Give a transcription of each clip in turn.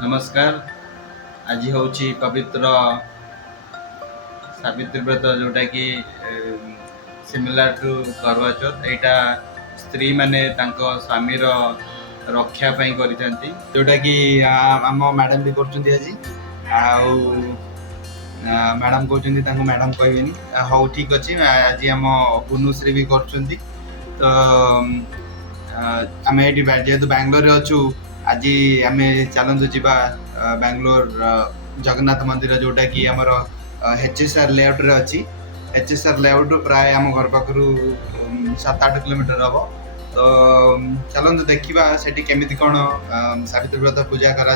नमस्कार। आज हूँ पवित्र सावित्री व्रत जोटा कि सिमिलर टू करवा चौथ। यहाँ स्त्री माने स्वामी रक्षा जोटा कि आम मैडम भी कर मैडम कहते मैडम कहबेनी हाँ ठीक अच्छे। आज आम बुनुश्री भी कर तो आम ये जेहेतु बांग्लोर अच्छू आज आम चलतु जा बांग्लोर जगन्नाथ मंदिर जोटा कि आमर HSR लेआउट रे अच्छी। HSR लेआउट प्राय आम घर पाखु 7-8 किलोमीटर हम। तो चलतु देखा से केमी कौन सावित्री व्रत पूजा करा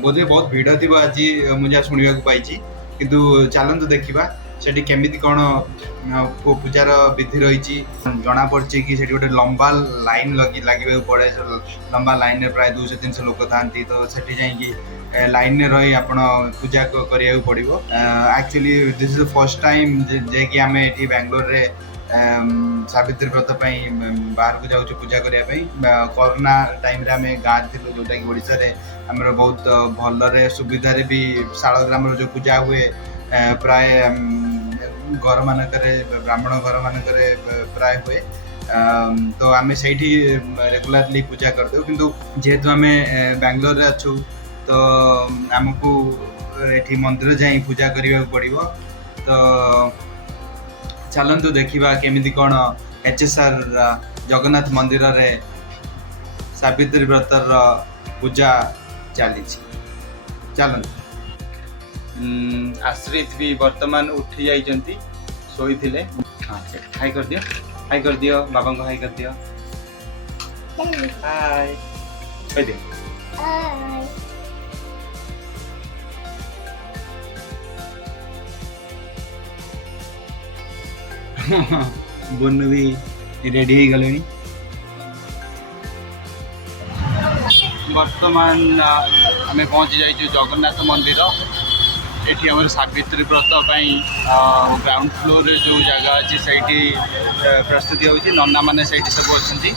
बोधे बहुत भिड़ थी आज मुझे शुणा पाई किंतु चलतु देखा से केमी कौन पूजार विधि रही जना पड़ी कि गोटे लंबा लाइन लगे पड़े। लंबा लाइन प्राय 200-300 लोक था तो सेठी जाइए लाइन में रही आप पूजा करा पड़ो। Actually this is the first time जे कि आम ये बांग्लोर रे सावित्री व्रत बाहर को जाऊँ पूजा करने। कोरोना टाइम आम गाँव थी जोटा कि ओडिशा रे आमर बहुत भल सुविधा भी शालग्राम जो पूजा हुए प्राय घर मानक ब्राह्मण घर मानक प्राय हुए। तो आम से रेगुलारली पूजा करदे किंतु जेहेतु आम बांग्लोर रे अच्छू तो आमको ये मंदिर जाई पूजा करने पड़ो। तो चलतु देखा केमी कौन HSR जगन्नाथ मंदिर रे सावित्री व्रतर पूजा चली। चलतु आश्रित भी वर्तमान उठी जाइए शोई थे। हाँ हाई कर दियो, हाई कर दियो, बाबा को हाई कर दियो, हाय कह दियो। बुनु भी रेडी हो गले। वर्तमान आम पहुँची जाइए जगन्नाथ मंदिर। ये आम सावित्री व्रत ग्राउंड फ्लोर जो जगह अच्छी से प्रस्तुति होती नना मैंने सब अच्छी।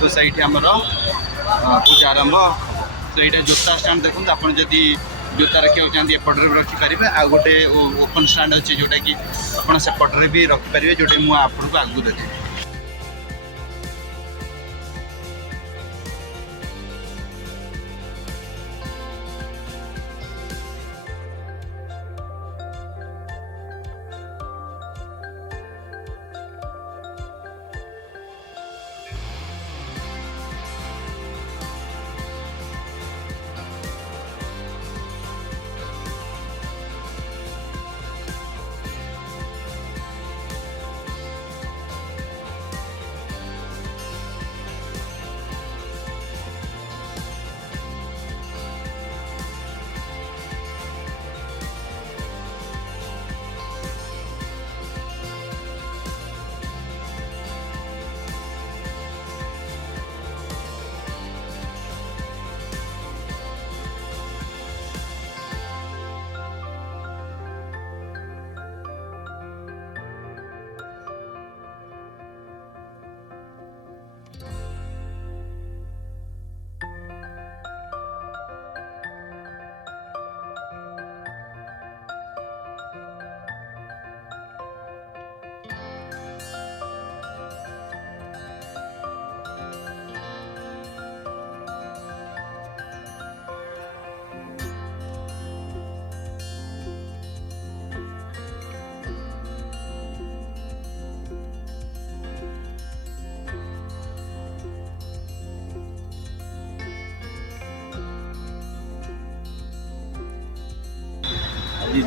तो सही आमर पूजा आरंभ। तो यहाँ जोता स्टाण्ड देखो आप जोता रखा चाहते एपटे भी रखिपारे। आ गए ओपन स्टाण्ड अच्छे जोटा कि आपटे भी रखिपारे जोटा मुझे आपको आगू देखें।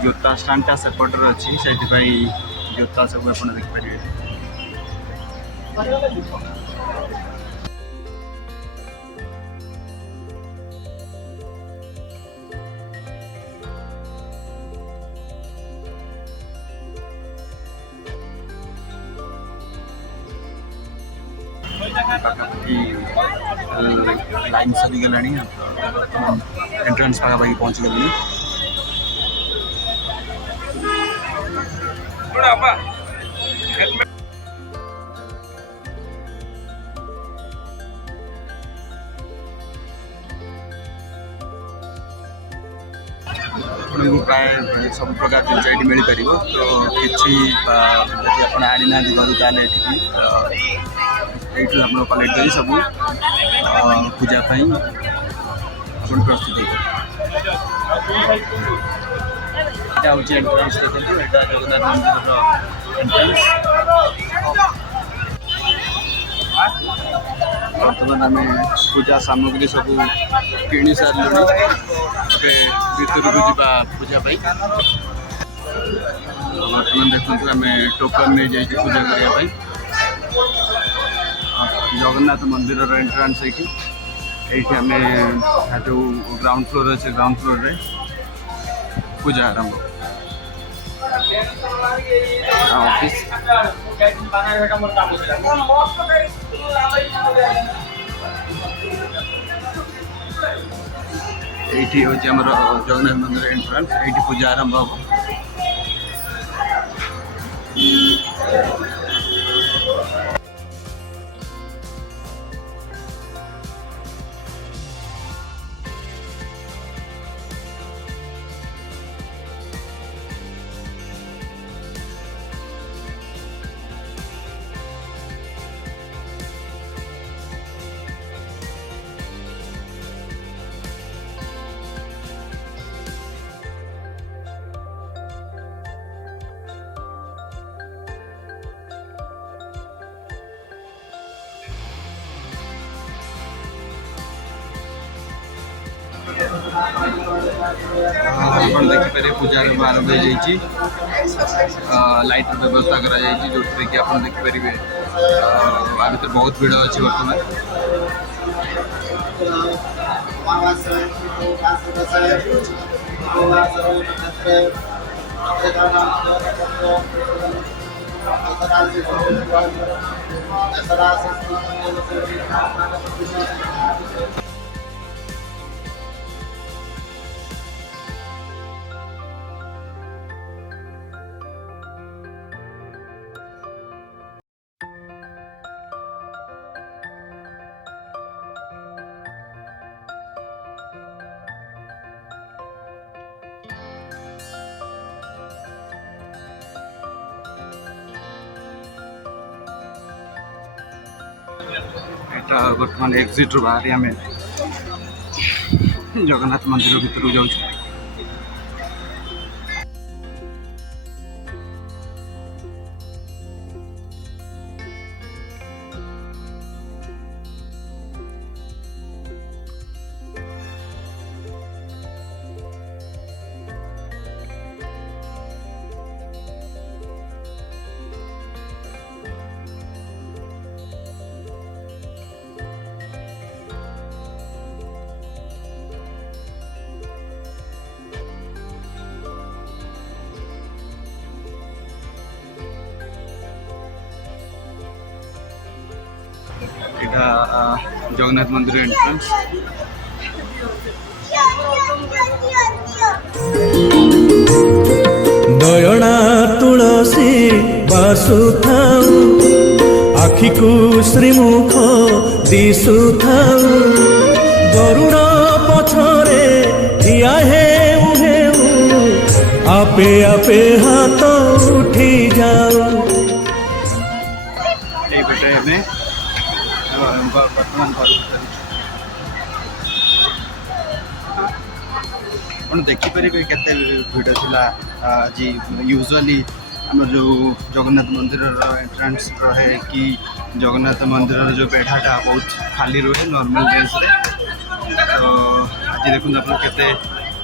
जोता स्टाण्डटा सेपटर अच्छी से जोता सब आप देखिए। लाइन सरीगला एंट्रेंस पाखापाखि पहुँची गली। ଆପଣଙ୍କୁ ପ୍ରାୟ ସବୁ ପ୍ରକାର ଜିନିଷ ଏଠି ମିଳିପାରିବ। ତ କିଛି ଯଦି ଆପଣ ଆଣିନାହାନ୍ତି ଘରୁ ତାହେଲେ ଏଠିକି ଏଇଠୁ ଆପଣ କଲେକ୍ଟ କରି ସବୁ ପୂଜା ପାଇଁ ଆପଣ ପ୍ରସ୍ତୁତ ହେଇପାରିବେ। ଏଇଟା ହେଉଛି ଏଣ୍ଟ୍ରାନ୍ସ ଦେଖନ୍ତୁ, ଏଇଟା ଜଗନ୍ନାଥ ମନ୍ଦିରର ଏଣ୍ଟ୍ରାନ୍ସ। ବର୍ତ୍ତମାନ ଆମେ ପୂଜା ସାମଗ୍ରୀ ସବୁ କିଣି ସାରିଲୁଣି, ଏବେ ଭିତରକୁ ଯିବା ପୂଜା ପାଇଁ। ବର୍ତ୍ତମାନ ଦେଖନ୍ତୁ ଆମେ ଟୋକନ୍ ନେଇଯାଇଛୁ ପୂଜା କରିବା ପାଇଁ। ଜଗନ୍ନାଥ ମନ୍ଦିରର ଏଣ୍ଟ୍ରାନ୍ସ ଏଇଠି ଆମେ ଯେଉଁ ଗ୍ରାଉଣ୍ଡ ଫ୍ଲୋର୍ ଅଛି, ଗ୍ରାଉଣ୍ଡ ଫ୍ଲୋର୍ରେ ପୂଜା ଆରମ୍ଭ। ଅଫିସ୍ এইটি হচ্ছে আমার জগন্নাথ মন্দিরের এন্ট্রান্স, এইটি পূজা আরম্ভ হব। ଆପଣ ଦେଖିପାରିବେ ପୂଜା ଆରମ୍ଭ ହୋଇଯାଇଛି। ଲାଇଟ୍ର ବ୍ୟବସ୍ଥା କରାଯାଇଛି, ଯେଉଁଥିରେ କି ଆପଣ ଦେଖିପାରିବେ ଆ ଭିତରେ ବହୁତ ଭିଡ଼ ଅଛି ବର୍ତ୍ତମାନ। এটা বর্তমান এক্সিট্রু বাহারি আমি জগন্নাথ মন্দির ভিতরକୁ যাচ্ছি। এটা জগন্নাথ মন্দিরের এন্ট্রান্স। নয়না তুলসী বাসুথাউ আখিকু শ্রীমুখ দিশুথাউ গরুড় পছরে ঠিয়া হেউ হেউ আপে আপে হাত উঠি যাও। এইপটে ଆମେ ବର୍ତ୍ତମାନ ଆପଣ ଦେଖିପାରିବେ କେତେ ଭିଡ଼ ଥିଲା ଆଜି। ୟୁଜୁଆଲି ଆମର ଯେଉଁ ଜଗନ୍ନାଥ ମନ୍ଦିରର ଏଣ୍ଟ୍ରାନ୍ସ ରହେ କି ଜଗନ୍ନାଥ ମନ୍ଦିରର ଯେଉଁ ବେଢ଼ାଟା ବହୁତ ଖାଲି ରୁହେ ନର୍ମାଲ ଡେଜ୍ରେ। ତ ଆଜି ଦେଖନ୍ତୁ ଆପଣ କେତେ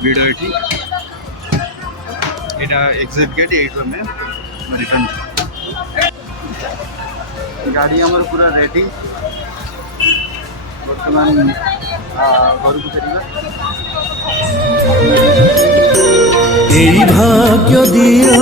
ଭିଡ଼ ଏଠି। ଏଇଟା ଏକ୍ସିଟ୍ ଗେଟ୍, ଏଇଠୁ ଆମେ ରିଟର୍ନ। ଗାଡ଼ି ଆମର ପୁରା ରେଡ଼ି, ବର୍ତ୍ତମାନ ଘରକୁ ଫେରିବା। এই ভাগ্য দিও